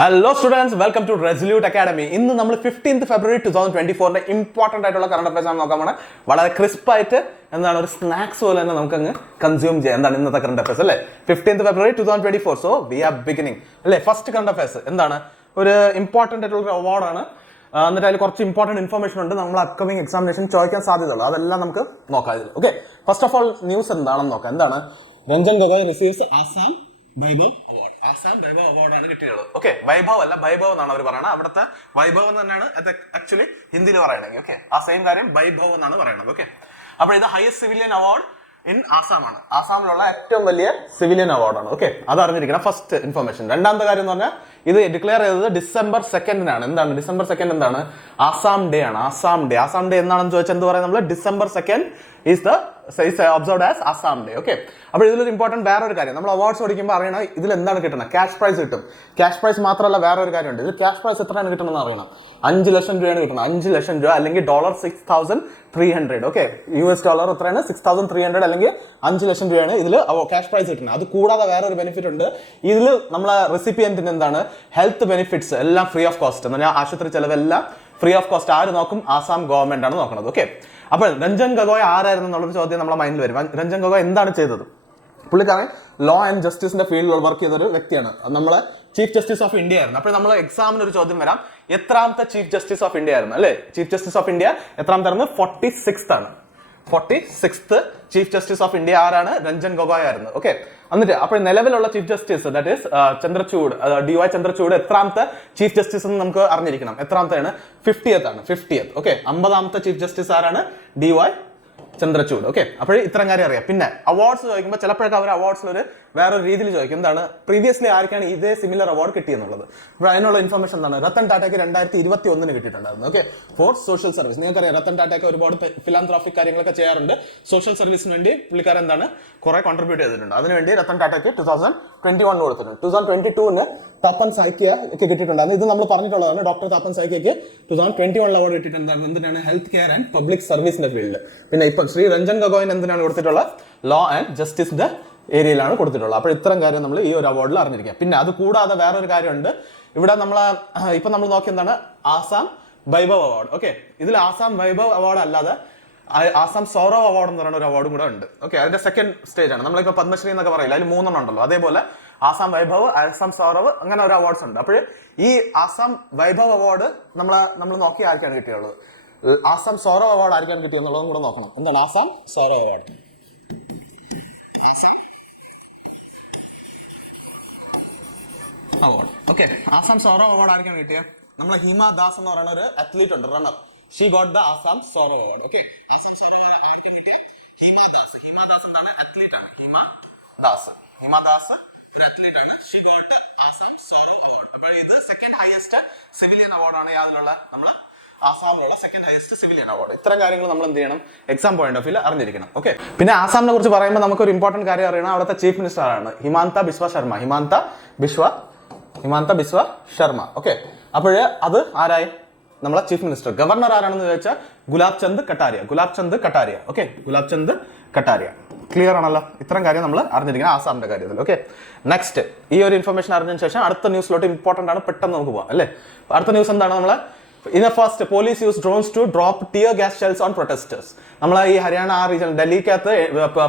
Hello students, welcome to Resolute Academy. ഇന്ന് നമ്മൾ 15th February 2024 important ആയിട്ടുള്ള കറണ്ട് അഫയേഴ്സ് ആണ് നോക്കാൻ പോകുന്നത്. വളരെ ക്രിസ്പ് ആയിട്ട് എന്താണ് ഒരു സ്നാക്സ് പോലെ തന്നെ നമുക്ക് അങ്ങ് കൺസ്യൂം ചെയ്യാം. എന്താണ് ഇന്നത്തെ കറണ്ട് അഫയേഴ്സ് അല്ലേ? 15th February 2024. So we are beginning അല്ലേ? ഫസ്റ്റ് കറണ്ട് അഫയേഴ്സ് എന്താണ്? ഒരു ഇമ്പോർട്ടന്റ് ആയിട്ടുള്ള ഒരു അവാർഡാണ്. എന്നിട്ട് അതിൽ കുറച്ച് ഇമ്പോർട്ടന്റ് ഇൻഫർമേഷൻ ഉണ്ട്. നമ്മൾ അപ്കമിങ് എക്സാമിനേഷൻ ചോദിക്കാൻ സാധ്യതയുള്ളൂ. അതെല്ലാം നമുക്ക് നോക്കാം ഇതിൽ. Okay, first of all news എന്താണെന്ന് നോക്കാം. എന്താണ്? Ranjan Gogoi receives Assam Vaibhav award. ആസാം വൈഭവ് അവാർഡാണ് കിട്ടിയത്. ഓക്കെ, വൈഭവ് അല്ല വൈഭവ് എന്നാണ് അവർ പറയുന്നത്. അവിടുത്തെ വൈഭവ് എന്ന് തന്നെയാണ് അത് ആക്ച്വലി ഹിന്ദിയിൽ പറയണമെങ്കിൽ. ഓക്കെ, ആ സെയിം കാര്യം വൈഭവ് എന്നാണ് പറയുന്നത്. ഓക്കെ, അപ്പോൾ ഇത് ഹയസ്റ്റ് സിവിലിയൻ അവാർഡ് ഇൻ ആസാമാണ്. ആസാമിലുള്ള ഏറ്റവും വലിയ സിവിലിയൻ അവാർഡാണ്. ഓക്കെ, അത് അറിഞ്ഞിരിക്കണം. First information. രണ്ടാമത്തെ കാര്യം എന്ന് പറഞ്ഞാൽ ഇത് ഡിക്ലെയർ ചെയ്തത് December 2 എന്താണ് December 2 എന്താണ്? ആസാം ഡേ ആണ്. ആസാം ഡേ എന്നാണെന്ന് ചോദിച്ചാൽ എന്ത് പറയാം നമ്മൾ? December 2 is observed as Assam Day. Okay, അപ്പോൾ ഇതിലൊരു ഇമ്പോർട്ടന്റ് വേറൊരു കാര്യം നമ്മൾ അവാർഡ്സ് പഠിക്കുമ്പോൾ അറിയണം ഇതിൽ എന്താണ് കിട്ടുന്നത്. ക്യാഷ് പ്രൈസ് കിട്ടും. ക്യാഷ് പ്രൈസ് മാത്രമല്ല വേറൊരു കാര്യമുണ്ട്. ഇതിൽ ക്യാഷ് പ്രൈസ് എത്രയാണ് കിട്ടുന്നത് അറിയണം. 5 ലക്ഷം രൂപയാണ് കിട്ടുന്നത്. 5 ലക്ഷം രൂപ അല്ലെങ്കിൽ $6,300. ഓക്കെ, US ഡോളർ എത്രയാണ്? 6,300 അല്ലെങ്കിൽ 5 ലക്ഷം രൂപയാണ് ഇതിൽ ക്യാഷ് പ്രൈസ് കിട്ടുന്നത്. അത് കൂടാതെ വേറൊരു ബെനിഫിറ്റ് ഉണ്ട്. ഇതിൽ നമ്മളെ റെസിപ്പിയന്റിന് എന്താണ് ഹെൽത്ത് ബെനിഫിറ്റ്സ് എല്ലാം ഫ്രീ ഓഫ് കോസ്റ്റ്. എന്ന് പറഞ്ഞാൽ ആശുപത്രി ചെലവെല്ലാം ഫ്രീ ഓഫ് കോസ്റ്റ്. ആര് നോക്കും? ആസാം ഗവൺമെന്റ് ആണ് നോക്കുന്നത്. ഓക്കെ, അപ്പോൾ രഞ്ജൻ ഗൊഗോയ് ആരായിരുന്നു എന്നുള്ളൊരു ചോദ്യം നമ്മളെ മൈൻഡിൽ വരും. രഞ്ജൻ ഗൊഗോയ് എന്താണ് ചെയ്തത്? പുള്ളിക്കാരൻ ലോ ആൻഡ് ജസ്റ്റിസിന്റെ ഫീൽഡിൽ വർക്ക് ചെയ്തൊരു വ്യക്തിയാണ്. നമ്മളെ ചീഫ് ജസ്റ്റിസ് ഓഫ് ഇന്ത്യ ആയിരുന്നു. അപ്പോൾ നമ്മൾ എക്സാമിന് ഒരു ചോദ്യം വരാം, എത്രാമത്തെ ചീഫ് ജസ്റ്റിസ് ഓഫ് ഇന്ത്യ ആയിരുന്നു അല്ലേ? ചീഫ് ജസ്റ്റിസ് ഓഫ് ഇന്ത്യ എത്രാമത്തെ ആയിരുന്നു? 46th ആണ്. 46th chief justice of India ആരാണ്? രഞ്ജൻ ഗൊഗോയ് ആയിരുന്നു. ഓക്കെ, എന്നിട്ട് അപ്പോൾ നിലവിലുള്ള chief justice that is Chandrachud, DY Chandrachud എത്രാമത്തെ ചീഫ് ജസ്റ്റിസ് എന്ന് നമുക്ക് അറിഞ്ഞിരിക്കണം. എത്രാമത്തെയാണ്? 50th ആണ്. 50th. ഓക്കെ, 50ാമത്തെ ചീഫ് ജസ്റ്റിസ് ആരാണ്? DY ചന്ദ്രചൂഡ്. ഓക്കെ, അപ്പോൾ ഇത്തരം കാര്യം അറിയാം. പിന്നെ അവാർഡ്സ് ചോദിക്കുമ്പോൾ ചിലപ്പോഴൊക്കെ അവർ അവാർഡ്സിൽ ഒരു വേറൊരു രീതിയിൽ ചോദിക്കും. എന്താണ്? പ്രീവിയസ്ലി ആർക്കാണ് ഇതേ സിമിലർ അവാർഡ് കിട്ടിയെന്നുള്ളത്. അപ്പോൾ അതിനുള്ള ഇൻഫർമേഷൻ എന്താണ്? രത്തൻ ടാറ്റയ്ക്ക് 2021 കിട്ടിയിട്ടുണ്ടായിരുന്നു. Okay, for social service. നിങ്ങൾക്കറിയാം രത്തൻ ടാറ്റയ്ക്ക് ഒരുപാട് ഫിലാന്ത്രോഫിക് കാര്യങ്ങളൊക്കെ ചെയ്യാറുണ്ട്. സോഷ്യൽ സർവീസിന് വേണ്ടി പുള്ളിക്കാരൻ എന്താണ് കുറെ കോൺട്രിബ്യൂട്ട് ചെയ്തിട്ടുണ്ട്. അതിനുവേണ്ടി രത്തൻ ടാറ്റയ്ക്ക് 2021 കൊടുത്തിട്ടുണ്ട്. 2022 തപൻ സായ്ക്കിയ ഒക്കെ കിട്ടിയിട്ടുണ്ടായിരുന്നു. ഇത് നമ്മൾ പറഞ്ഞിട്ടുള്ളതാണ്. ഡോക്ടർ തപൻ സായ്ക്കിയക്ക് 2021 അവാർഡ് കിട്ടിയിട്ടുണ്ടായിരുന്നു. എന്തിനാണ്? ഹെൽത്ത് കെയർ ആൻഡ് പബ്ലിക് സർവീസിന്റെ ഫീൽഡിൽ. പിന്നെ ഇപ്പം ശ്രീ രഞ്ജൻ ഗൊഗോയിന് എന്തിനാണ് കൊടുത്തിട്ടുള്ളത്? ലോ ആൻഡ് ജസ്റ്റിസിന്റെ ഏരിയയിലാണ് കൊടുത്തിട്ടുള്ളത്. അപ്പോൾ ഇത്തരം കാര്യം നമ്മൾ ഈ ഒരു അവാർഡിൽ അറിഞ്ഞിരിക്കുക. പിന്നെ അത് കൂടാതെ വേറൊരു കാര്യമുണ്ട്. ഇവിടെ ഇപ്പൊ നമ്മൾ നോക്കി എന്താണ്? ആസാം വൈഭവ് അവാർഡ്. ഓക്കെ, ഇതിൽ ആസാം വൈഭവ് അവാർഡ് അല്ലാതെ ആസാം സൗരവ് അവാർഡ് എന്ന് പറയുന്ന ഒരു അവാർഡും കൂടെ ഉണ്ട്. ഓക്കെ, അതിന്റെ സെക്കൻഡ് സ്റ്റേജ് ആണ്. നമ്മളിപ്പോൾ പത്മശ്രീ എന്നൊക്കെ പറയില്ല, അതിൽ 3 ഉണ്ടല്ലോ. അതേപോലെ ആസാം വൈഭവ്, ആസാം സൗരവ്, അങ്ങനെ ഒരു അവാർഡ്സ് ഉണ്ട്. അപ്പോൾ ഈ ആസാം വൈഭവ് അവാർഡ് നമ്മൾ നോക്കി ആർക്കാണ് കിട്ടിയുള്ളത്? ആസാം സൗരവ് അവാർഡ് ആർക്കാണ് കിട്ടിയെന്നുള്ളതും കൂടെ നോക്കണം. എന്താണ് Assam Saurav award? Award. Okay, Assam Saurav award ആർക്കാണ് കിട്ടിയത്? നമ്മളെ ഹിമ ദാസ് എന്ന് പറയുന്ന ഒരു അത്ലീറ്റ് ഉണ്ട്, runner. She got the Assam Saurav award. Okay, Assam Saurav ആർക്കാണ് കിട്ടിയത്? ഹിമ ദാസ്. ഹിമ ദാസ് എന്താണ്? അത്ലീറ്റ് ആണ്. ഹിമ ദാസ് ഒരു അത്ലീറ്റ് ആണ്. She got Assam Saurav award. അപ്പോൾ ഇത് സെക്കൻഡ് ഹയസ്റ്റ് സിവിലിയൻ അവാർഡാണ് യാതിലുള്ള നമ്മൾ ആസാമിലുള്ള സെക്കൻഡ് ഹയസ്റ്റ് സിവിലിയൻ അവാർഡ്. ഇത്തരം കാര്യങ്ങൾ നമ്മൾ എന്ത് ചെയ്യണം? എക്സാം പോയിന്റ് ഓഫ് വ്യൂ അറിഞ്ഞിരിക്കണം. ഓക്കെ, പിന്നെ ആസാമിനെ കുറിച്ച് പറയുമ്പോൾ നമുക്ക് ഒരു ഇമ്പോർട്ടന്റ് കാര്യം അറിയണം. അവിടുത്തെ ചീഫ് മിനിസ്റ്റർ ആണ് ഹിമാന്ത ബിശ്വ ശർമ്മ. ഓക്കെ, അപ്പോൾ അത് ആരായി? നമ്മളെ ചീഫ് മിനിസ്റ്റർ. ഗവർണർ ആരാണെന്ന് ചോദിച്ചാൽ ഗുലാബ് ചന്ദ് കട്ടാരിയ. ഓക്കെ, ഗുലാബ് ചന്ദ് കട്ടാരിയ. ക്ലിയർ ആണല്ലോ? ഇത്തരം കാര്യം നമ്മൾ അറിഞ്ഞിരിക്കണം ആസാമിന്റെ കാര്യത്തിൽ. ഓക്കെ, നെക്സ്റ്റ് ഈ ഒരു ഇൻഫർമേഷൻ അറിഞ്ഞതിന് ശേഷം അടുത്ത ന്യൂസിലോട്ട് ഇമ്പോർട്ടന്റ് ആണ്, പെട്ടെന്ന് നമുക്ക് പോകാം അല്ലേ? അടുത്ത ന്യൂസ് എന്താണ്? നമ്മളെ In the first, police used drones to drop tear gas shells on protesters. നമ്മളെ ഈ ഹരിയാന ആ റീജിയൻ ഡൽഹിക്കകത്ത്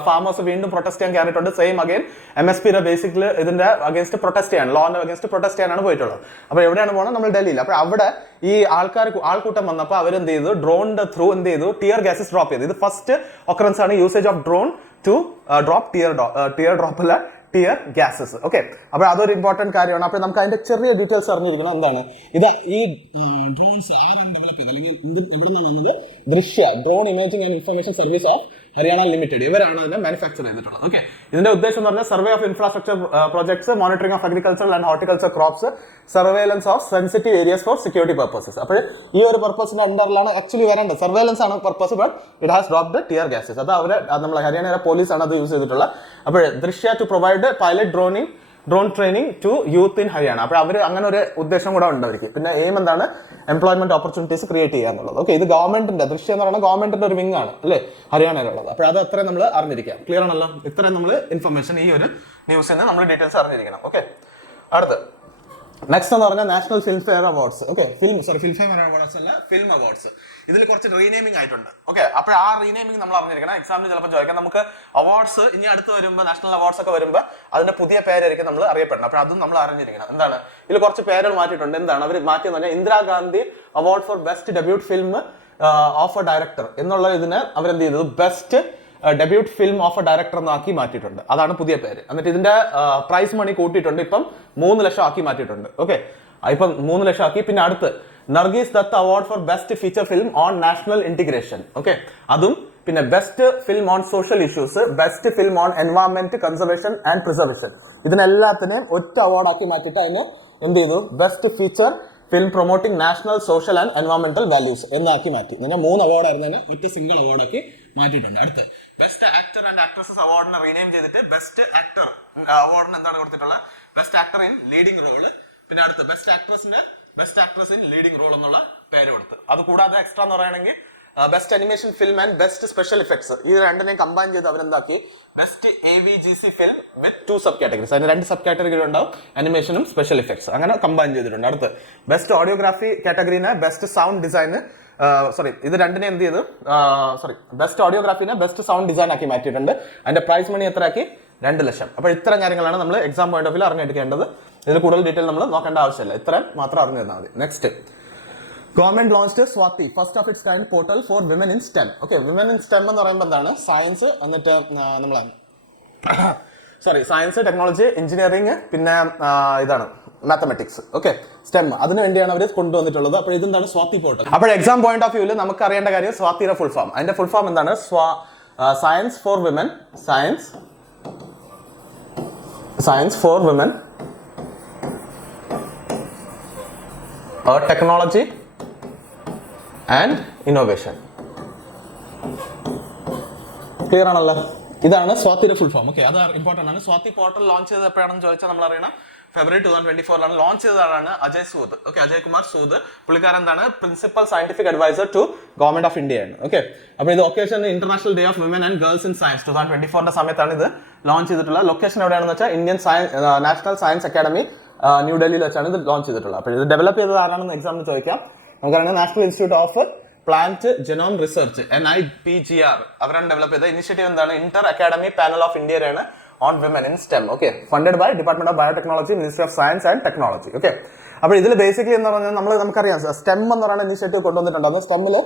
ഫാമേഴ്സ് വീണ്ടും പ്രൊട്ടസ്റ്റ് ചെയ്യാൻ കയറിയിട്ടുണ്ട്. സെയിം അഗൈൻ MSPയുടെ ബേസിക്കലി ഇതിന്റെ അഗേൻസ്റ്റ് പ്രൊട്ടസ്റ്റ് ചെയ്യാൻ, ലോന്റെ അഗേൻസ്റ്റ് പ്രൊട്ടസ്റ്റ് ചെയ്യാനാണ് പോയിട്ടുള്ളത്. അപ്പോൾ എവിടെയാണ് പോകുന്നത്? നമ്മൾ ഡൽഹിയിൽ. അപ്പോൾ അവിടെ ഈ ആൾക്കൂട്ടം വന്നപ്പോൾ അവരെന്ത് ചെയ്തു? ഡ്രോണിന്റെ ത്രൂ എന്ത് ചെയ്തു? ടിയർ ഗ്യാസസ് ഡ്രോപ്പ് ചെയ്തു. ഇത് ഫസ്റ്റ് ഒക്കറൻസ് ആണ് usage of drone to drop tear ഡ്രോപ്പല്ല ടിയർ ഗ്യാസസ്. ഓക്കെ, അപ്പോൾ അതൊരു ഇമ്പോർട്ടന്റ് കാര്യമാണ്. അപ്പോൾ നമുക്ക് അതിന്റെ ചെറിയ ഡീറ്റെയിൽസ് അറിഞ്ഞിരിക്കണം. എന്താണ് ഇത്? ഈ ഡ്രോൺസ് ആരാണ് ഡെവലപ്പ് ചെയ്തത് അല്ലെങ്കിൽ എവിടെ നിന്നാണ് വന്നത്? Drishya drone imaging and information service of Haryana limited. ഇവരാണ് ഇതിനെ മാനുഫാക്ചർ ചെയ്തിട്ടുള്ളത്. ഓക്കെ, ഇതിന്റെ ഉദ്ദേശം എന്ന് പറഞ്ഞാൽ survey of infrastructure projects, monitoring of agriculture and horticulture crops, surveillance of sensitive areas for security purposes. അപ്പോൾ ഈ ഒരു പർപ്പസിന്റെ അണ്ടറിലാണ് ആക്ച്വലി വരേണ്ടത്. സർവേലൻസ് ആണ് purpose, but it has dropped tear gases. അത് നമ്മളെ ഹരിയാനയിലെ പോലീസ് ആണ് അത് യൂസ് ചെയ്തിട്ടുള്ളത്. അപ്പോൾ Drishya to provide pilot drone training to youth in Haryana. അപ്പോൾ അവർ അങ്ങനെ ഒരു ഉദ്ദേശം കൂടെ ഉണ്ട് അവർക്ക്. പിന്നെ എയിം എന്താണ്? എംപ്ലോയ്മെന്റ് ഓപ്പർച്യൂണിറ്റീസ് ക്രിയേറ്റ് ചെയ്യുക എന്നുള്ളത്. ഓക്കെ, ഇത് ഗവൺമെന്റിന്റെ ദൃശ്യം എന്ന് പറയുന്നത് ഗവൺമെന്റിന്റെ ഒരു വിങ് ആണ് അല്ലേ ഹരിയാനയിലുള്ളത്. അപ്പോൾ അത് അത്രയും നമ്മൾ അറിഞ്ഞിരിക്കാം. ക്ലിയർ ആണല്ലോ? ഇത്രയും നമ്മൾ ഇൻഫർമേഷൻ ഈ ഒരു ന്യൂസിൽ നിന്ന് നമ്മൾ ഡീറ്റെയിൽസ് അറിഞ്ഞിരിക്കണം. ഓക്കെ, അടുത്ത് നെക്സ്റ്റ് എന്ന് പറഞ്ഞാൽ national film fair awards. Okay, film fair awards അല്ല, ഫിലിം അവാർഡ്സ്. ഇതിൽ കുറച്ച് റീനെയിമിംഗ് ആയിട്ടുണ്ട്. ഓക്കെ, അപ്പോൾ ആ റീനെയിമിംഗ് നമ്മൾ അറിഞ്ഞിരിക്കണം. എക്സാമിന് ചിലപ്പോൾ ചോദിക്കാം. നമുക്ക് അവാർഡ്സ് ഇനി അടുത്ത് വരുമ്പോൾ, നാഷണൽ അവാർഡ്സ് ഒക്കെ വരുമ്പോൾ അതിന്റെ പുതിയ പേരായിരിക്കും നമ്മൾ അറിയപ്പെടുന്നത്. അപ്പോൾ അതും നമ്മൾ അറിഞ്ഞിരിക്കണം. എന്താണ് ഇതിൽ കുറച്ച് പേരുകൾ മാറ്റിയിട്ടുണ്ട്. എന്താണ് അവർ മാറ്റിയെന്ന് പറഞ്ഞാൽ Indira Gandhi award for best debut film of A director എന്നുള്ള ഇതിനെ അവരെന്ത് ചെയ്തത് best debut film of A director എന്നാക്കി മാറ്റിയിട്ടുണ്ട്. അതാണ് പുതിയ പേര്. എന്നിട്ട് ഇതിന്റെ പ്രൈസ് മണി കൂട്ടിയിട്ടുണ്ട്. ഇപ്പം 3 ലക്ഷം ആക്കി മാറ്റിയിട്ടുണ്ട്. ഓക്കെ, ഇപ്പം 3 ലക്ഷം ആക്കി. പിന്നെ അടുത്ത് Nargis Dutt award for best feature film on national integration. Okay, അതും പിന്നെ best film on social issues, best film on environment conservation and preservation, ഇതിനെല്ലാത്തിനെയും ഒറ്റ അവാർഡാക്കി മാറ്റിയിട്ട് അതിന് എന്ത് ചെയ്തു best feature film promoting national social and എൻവയോൺമെന്റൽ വാല്യൂസ് എന്നാക്കി മാറ്റി. എന്നാൽ 3 അവാർഡായിരുന്നതിന് ഒറ്റ സിംഗിൾ അവാർഡാക്കി മാറ്റിയിട്ടുണ്ട്. അടുത്ത് ബെസ്റ്റ് ആക്ടർ ആൻഡ് ആക്ട്രസസ് അവാർഡിനെ റീനെയിം ചെയ്തിട്ട് ബെസ്റ്റ് ആക്ടർ അവാർഡിന് എന്താണ് കൊടുത്തിട്ടുള്ളത് best actor in leading role. പിന്നെ അടുത്ത് best actress in leading role എന്നുള്ള പേര് കൊടുത്ത്. അത് കൂടാതെ എക്സ്ട്രാ എന്ന് പറയുകയാണെങ്കിൽ best animation film and best special effects, ഈ രണ്ടിനെയും കമ്പൈൻ ചെയ്ത് അവരെന്താക്കി best AVGC film with 2 sub categories. അതിന് 2 സബ് കാറ്റഗറി ഉണ്ടാവും, അനിമേഷനും സ്പെഷ്യൽ ഇഫക്ട്സ്, അങ്ങനെ കമ്പൈൻ ചെയ്തിട്ടുണ്ട്. അടുത്ത് ബെസ്റ്റ് ഓഡിയോഗ്രാഫി കാറ്റഗറിനെ ബെസ്റ്റ് സൗണ്ട് ഡിസൈന് ഇത് രണ്ടിനെ എന്ത് ചെയ്ത് ബെസ്റ്റ് ഓഡിയോഗ്രാഫിനെ ബെസ്റ്റ് സൗണ്ട് ഡിസൈൻ ആക്കി മാറ്റിയിട്ടുണ്ട്. അതിന്റെ പ്രൈസ് മണി എത്ര ആക്കി 2 ലക്ഷം. അപ്പോൾ ഇത്തരം കാര്യങ്ങളാണ് നമ്മൾ എക്സാം പോയിന്റ് ഓഫ് വ്യൂ അറിഞ്ഞെടുക്കേണ്ടത്. ഇതിൽ കൂടുതൽ ഡീറ്റെയിൽ നമ്മൾ നോക്കേണ്ട ആവശ്യമില്ല, ഇത്രയും മാത്രം അറിഞ്ഞു തന്നാൽ മതി. Next, government launched Swati first of its kind portal for women in STEM. Okay, women in STEM എന്ന് പറയുമ്പോൾ എന്താണ് സയൻസ്, എന്നിട്ട് സയൻസ്, ടെക്നോളജി, എഞ്ചിനീയറിംഗ്, പിന്നെ ഇതാണ് മാത്തമെറ്റിക്സ്. ഓക്കെ, സ്റ്റെം, അതിന് വേണ്ടിയാണ് അവർ കൊണ്ടുവന്നിട്ടുള്ളത്. അപ്പോൾ ഇതെന്താണ് സ്വാതി പോർട്ടൽ. അപ്പോൾ എക്സാം പോയിന്റ് ഓഫ് വ്യൂവിൽ നമുക്ക് അറിയേണ്ട കാര്യം സ്വാതിയുടെ ഫുൾ ഫോം. അതിന്റെ ഫുൾ ഫോം എന്താണ് science for women, science for women, technology and innovation. Clear ആണല്ലോ? ഇതാണ് സ്വാതിയുടെ ഫുൾ ഫോം. ഓക്കെ, അത് ഇമ്പോർട്ടന്റ് ആണ്. സ്വാതി പോർട്ടൽ ലോഞ്ച് ചെയ്തത് എപ്പോഴാണെന്ന് ചോദിച്ചാൽ നമ്മൾ അറിയണം ഫെബ്രുവരി 2024 ലോഞ്ച് ചെയ്തതാണ് അജയ് സൂദ്. ഓക്കെ, അജയ് കുമാർ സൂദ്, പുള്ളിക്കാരൻ എന്താണ് principal scientific adviser to government of India ആണ്. ഓക്കെ, അപ്പോൾ ഇത് occasion international day of women and girls in science 2024 സമയത്താണ് ഇത് ലോഞ്ച് ചെയ്തിട്ടുള്ളത്. ലൊക്കേഷൻ എവിടെയാണെന്ന് വെച്ചാൽ ഇന്ത്യൻ നാഷണൽ സയൻസ് അക്കാഡമി ന്യൂഡൽഹിയിൽ വെച്ചാണ് ഇത് ലോഞ്ച് ചെയ്തിട്ടുള്ളത്. അപ്പോൾ ഇത് ഡെവലപ്പ് ചെയ്തത് ആരാണെന്ന് എക്സാമിന് ചോദിക്കാം. നമുക്കറിയാം national institute of plant genome research NIPGR അവരാണ് ഡെവലപ്പ് ചെയ്ത ഇനിഷ്യേറ്റീവ്. എന്താണ് ഇന്റർ അക്കാഡമി പാനൽ ഓഫ് ഇന്ത്യയാണ് on women in STEM. Okay, funded by department of biotechnology, ministry of science and technology. Okay, അപ്പോൾ ഇതിൽ ബേസിക്കലി എന്ന് പറഞ്ഞാൽ നമുക്കറിയാം സ്റ്റെം എന്ന് പറയുന്ന ഇനിഷ്യേറ്റീവ് കൊണ്ടുവന്നിട്ടുണ്ട്. അത് സ്റ്റെമ്മിൽ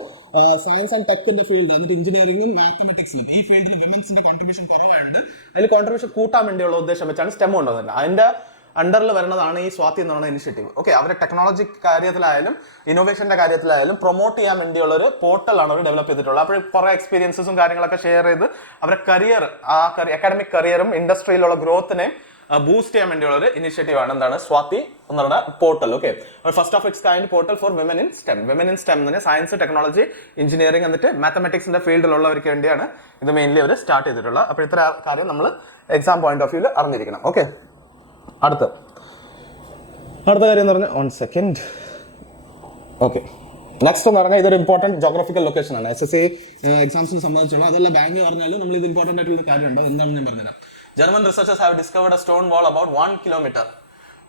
സയൻസ് ആൻഡ് ടെക്കിന്റെ ഫീൽഡ്, എന്നിട്ട് എഞ്ചിനീയറിംഗും മാത്തമെറ്റിക്സും ഈ ഫീൽഡിൽ വിമൻസിന്റെ കോൺട്രിബ്യൂഷൻ കുറവാണ്. അതിൽ കോൺട്രിബ്യൂഷൻ കൂട്ടാൻ വേണ്ടിയുള്ള ഉദ്ദേശം വെച്ചാണ് സ്റ്റെം കൊണ്ടുവന്നത്. അതിന്റെ അണ്ടറിൽ വരുന്നതാണ് ഈ സ്വാതി എന്ന് പറയുന്ന ഇനിഷ്യേറ്റീവ്. ഓക്കെ, അവരുടെ ടെക്നോളജി കാര്യത്തിലായാലും ഇന്നോവേഷന്റെ കാര്യത്തിലായാലും പ്രൊമോട്ട് ചെയ്യാൻ വേണ്ടിയുള്ള ഒരു പോർട്ടലാണ് അവർ ഡെവലപ്പ് ചെയ്തിട്ടുള്ളത്. അപ്പോൾ കുറേ എക്സ്പീരിയൻസും കാര്യങ്ങളൊക്കെ ഷെയർ ചെയ്ത് അവരുടെ കരിയർ, അക്കാഡമിക് കരിയറും ഇൻഡസ്ട്രിയിലുള്ള ഗ്രോത്തിനെയും ബൂസ്റ്റ് ചെയ്യാൻ വേണ്ടിയുള്ള ഒരു ഇനിഷ്യേറ്റീവ് ആണ് എന്താണ് സ്വാതി എന്ന് പറയുന്ന portal. Okay, first of its kind portal for women in stem. Women in STEM എന്ന് സയൻസ്, ടെക്നോളജി, എഞ്ചിനീയറിംഗ് എന്നിട്ട് മാത്തമെറ്റിക്സിന്റെ ഫീൽഡിലുള്ളവർക്ക് വേണ്ടിയാണ് ഇത് മെയിൻലി അവർ സ്റ്റാർട്ട് ചെയ്തിട്ടുള്ളത്. അപ്പോൾ ഇത്ര കാര്യം നമ്മൾ എക്സാം പോയിന്റ് ഓഫ് വ്യൂവിൽ അറിഞ്ഞിരിക്കണം. ഓക്കെ, അടുത്ത കാര്യം എന്ന് പറഞ്ഞാൽ 1 സെക്കൻഡ്. ഓക്കെ, നെക്സ്റ്റ് എന്ന് പറഞ്ഞാൽ ഇതൊരു ഇമ്പോർട്ടൻറ്റ് ജോഗ്രഫിക്കൽ ലൊക്കേഷൻ ആണ് SSC എക്സാംസിനെ സംബന്ധിച്ചുള്ള. അതല്ല ബാങ്ക് പറഞ്ഞാലും നമ്മൾ ഇത് ഇമ്പോർട്ടൻ്റ് ആയിട്ടുള്ള കാര്യമുണ്ടോ എന്താണെന്ന് ഞാൻ പറഞ്ഞുതരാം. German researchers have discovered a stone wall about 1 kilometre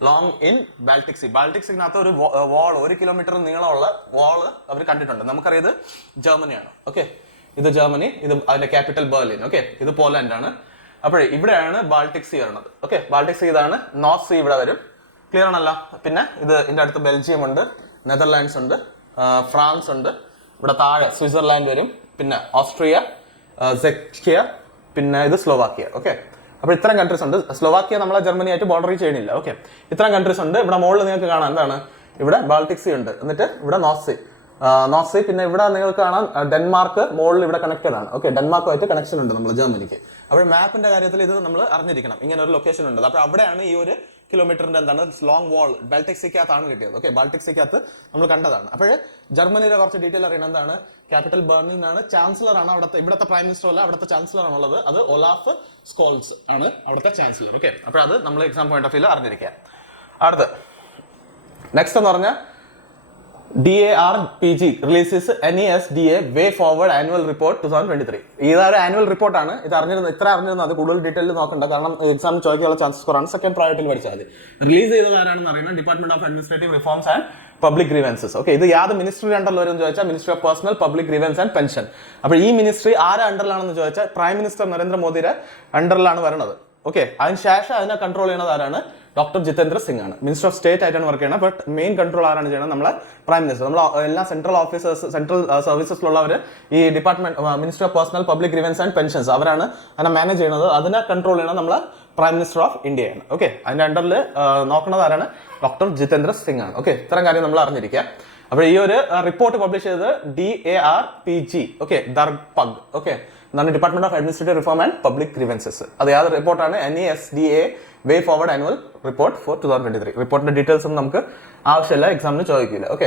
long in Baltic sea. Baltic സീനകത്ത് ഒരു വാൾ 1 കിലോമീറ്റർ നീളമുള്ള വാള് അവർ കണ്ടിട്ടുണ്ട്. നമുക്കറിയാം ഇത് ജർമ്മനിയാണ്. ഓക്കെ, ഇത് ജർമ്മനി, ഇത് അതിന്റെ ക്യാപിറ്റൽ ബെർലിൻ. ഓക്കെ, ഇത് പോലൻഡ് ആണ്. അപ്പോഴേ ഇവിടെയാണ് ബാൾട്ടിക് സീ വരുന്നത്. ഓക്കെ, ബാൾട്ടിക് സീ ഇതാണ്, നോർത്ത് സീ ഇവിടെ വരും. ക്ലിയർ ആണല്ലോ? പിന്നെ ഇതിന്റെ അടുത്ത് ബെൽജിയം ഉണ്ട്, നെതർലാൻഡ്സ് ഉണ്ട്, ഫ്രാൻസ് ഉണ്ട്, ഇവിടെ താഴെ സ്വിറ്റ്സർലാൻഡ് വരും, പിന്നെ ഓസ്ട്രിയ, സെക്ഷ്യ, പിന്നെ ഇത് സ്ലോവാക്യ. ഓക്കെ, അപ്പോൾ ഇത്തരം കൺട്രീസ് ഉണ്ട്. സ്ലോവാക്യ നമ്മളെ ജർമ്മനി ആയിട്ട് ബോർഡർ ചെയ്യണില്ല. ഓക്കെ, ഇത്തരം കൺട്രീസ് ഉണ്ട്. ഇവിടെ മുകളിൽ നിങ്ങൾക്ക് കാണാം എന്താണ്, ഇവിടെ ബാൾട്ടിക് സീ ഉണ്ട്, എന്നിട്ട് ഇവിടെ നോർത്ത് സീ, പിന്നെ ഇവിടെ നിങ്ങൾക്ക് കാണാം ഡെൻമാർക്ക് മുകളിൽ ഇവിടെ കണക്റ്റഡ് ആണ്. ഓക്കെ, ഡെൻമാർക്കുമായിട്ട് കണക്ഷൻ ഉണ്ട് നമ്മൾ ജർമ്മനിക്ക്. അപ്പോൾ മാപ്പിന്റെ കാര്യത്തിൽ ഇത് നമ്മൾ അറിഞ്ഞിരിക്കണം, ഇങ്ങനെ ഒരു ലൊക്കേഷൻ ഉണ്ട്. അപ്പോൾ അവിടെയാണ് ഈ 1 കിലോമീറ്ററിന്റെ എന്താണ് ലോങ് വാൾ ബാൾട്ടിക് സീക്കകത്താണ് കിട്ടിയത്. ഓക്കെ, ബാൾട്ടിക് സീക്കകത്ത് നമ്മൾ കണ്ടതാണ്. അപ്പോൾ ജർമ്മനിയുടെ കുറച്ച് ഡീറ്റെയിൽ അറിയണം. എന്താണ് ക്യാപിറ്റൽ ബെർലിനാണ്, ചാൻസലർ ആണ് അവിടുത്തെ, ഇവിടുത്തെ പ്രൈം മിനിസ്റ്റർ അല്ല, അവിടുത്തെ ചാൻസലർ ആണുള്ളത്. അത് ഒലാഫ് സ്കോൾസ് ആണ് അവിടുത്തെ ചാൻസലർ. ഓക്കെ, അപ്പോൾ അത് നമ്മൾ എക്സാം പോയിന്റ് ഓഫ് വ്യൂ അറിഞ്ഞിരിക്കുക. അടുത്ത് നെക്സ്റ്റ് എന്ന് പറഞ്ഞാൽ DARPG releases NESDA Way Forward Annual Report 2023. ഇതൊരു ആനുവൽ റിപ്പോർട്ടാണ്. ഇത് അറിഞ്ഞിരുന്നു അത് കൂടുതൽ ഡീറ്റെയിൽ നോക്കണ്ട, കാരണം എക്സാമിന് ചോദിക്കാനുള്ള ചാൻസസ് കുറവാണ്. സെക്കൻഡ് പ്രയോറിറ്റിയിൽ പഠിച്ചാൽ മതി. റിലീസ് ചെയ്തത് ആരാണെന്ന് അറിയണം, department of administrative reforms and public grievances. Okay, ഇത് യാത് മിനിസ്ട്രി അണ്ടറിൽ വരും ചോദിച്ചാൽ ministry of personal public grievance and pension. അപ്പോൾ ഈ മിനിസ്ട്രി ആരുടെ അണ്ടറിലാണെന്ന് ചോദിച്ചാൽ പ്രൈം മിനിസ്റ്റർ നരേന്ദ്രമോദിയുടെ അണ്ടറിലാണ് വരുന്നത്. ഓക്കെ, അതിന് ശേഷം അതിനെ കൺട്രോൾ ചെയ്യുന്നത് ആരാണ്? ഡോക്ടർ ജിതേന്ദ്ര സിംഗ് ആണ്. മിനിസ്റ്റർ ഓഫ് സ്റ്റേറ്റ് ആയിട്ടാണ് വർക്ക് ചെയ്യുന്നത്. ബട്ട് മെയിൻ കൺട്രോൾ ആരാണ് ചെയ്യുന്നത്? നമ്മളെ പ്രൈം മിനിസ്റ്റർ. നമ്മൾ എല്ലാ സെൻട്രൽ ഓഫീസേഴ്സ്, സെൻട്രൽ സർവീസസിലുള്ളവർ ഈ department minister of personal public grievance and pensions അവരാണ് അതിനെ മാനേജ് ചെയ്യുന്നത്. അതിനെ കൺട്രോൾ ചെയ്യുന്നത് നമ്മളെ പ്രൈം മിനിസ്റ്റർ ഓഫ് ഇന്ത്യയാണ്. ഓക്കെ, അതിന്റെ അണ്ടറിൽ നോക്കുന്നത് ആരാണ്? ഡോക്ടർ ജിതേന്ദ്ര സിംഗ് ആണ്. ഓക്കെ, ഇത്തരം കാര്യം നമ്മൾ അറിഞ്ഞിരിക്കുക. അപ്പോൾ ഈ ഒരു റിപ്പോർട്ട് പബ്ലിഷ് ചെയ്തത് DARPG. ഓക്കെ, ദർപഗ്. ഓക്കെ, എന്താണ്? Department of administrative reform and public grievances. അത് യാതൊരു റിപ്പോർട്ടാണ്? NESDA വേ ഫോർവേഡ് ആനുവൽ റിപ്പോർട്ട് ഫോർ 2023. റിപ്പോർട്ടിന്റെ ഡീറ്റെയിൽസ് ഒന്നും നമുക്ക് ആവശ്യമില്ല, എക്സാമിന് ചോദിക്കില്ല. ഓക്കെ,